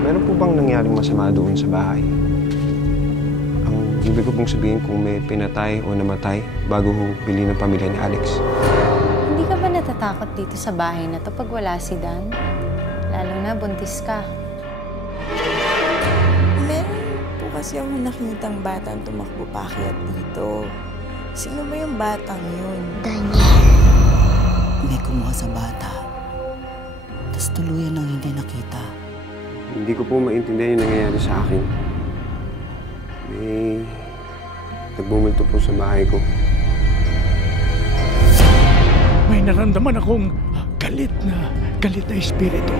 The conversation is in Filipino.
Meron po bang nangyaring masama doon sa bahay? Ang ibig ko pong sabihin kung may pinatay o namatay bago bili ng pamilya ni Alex. Hindi ka ba natatakot dito sa bahay na to pag wala si Dan? Lalo na buntis ka. Meron po kasi ako nakitang batang tumakbo paakyat dito. Sino ba yung batang yun? Daniel. May kumuha sa bata. Tapos tuluyan nang hindi nakita. Hindi ko po maintindihan yung nangyayari sa akin. May nagbumulto po sa bahay ko. May naramdaman akong galit na espiritu.